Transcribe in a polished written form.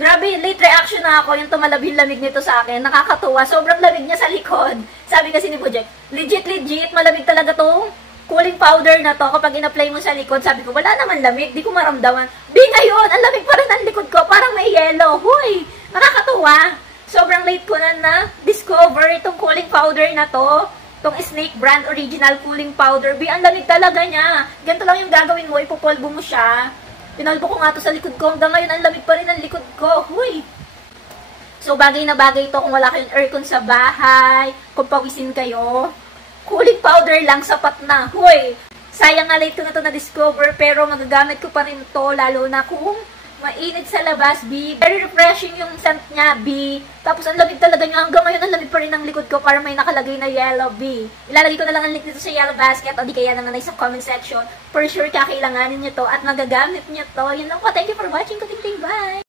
Grabe, late reaction na ako yung tumalab-lamig nito sa akin. Nakakatuwa. Sobrang lamig niya sa likod. Sabi kasi ni Bojack, legit, malamig talaga tong cooling powder na to. Kapag in-apply mo sa likod, sabi ko, wala naman lamig. Di ko maramdaman. Ngayon, ang lamig pa rin ang likod ko. Parang may yellow. Huy! Nakakatuwa. Sobrang late ko na discover itong cooling powder na to. Itong Snake brand original cooling powder. Ang lamig talaga niya. Ganito lang yung gagawin mo. Ipupolvo mo siya. Pinolvo ko nga to sa likod ko. Hanggang ngayon, ang lamig pa rin ang likod ko. Huy! So, bagay na bagay ito kung wala kayong aircon sa bahay. Kung pawisin kayo. Cooling powder lang, sapat na. Huy! Sayang nga late ko na to na-discover. Pero magagamit ko pa rin to. Lalo na kung mainit sa labas, B. Very refreshing yung scent niya, B. Tapos, ang lamig talaga niya. Hanggang ngayon, ang lamig pa rin ang likod ko para may nakalagay na yellow, B. Ilalagay ko na lang ang link dito sa yellow basket o di kaya naman sa comment section. For sure, kakailanganin niyo to at magagamit niyo to. Yun lang po. Thank you for watching. Kuting-ting. Bye!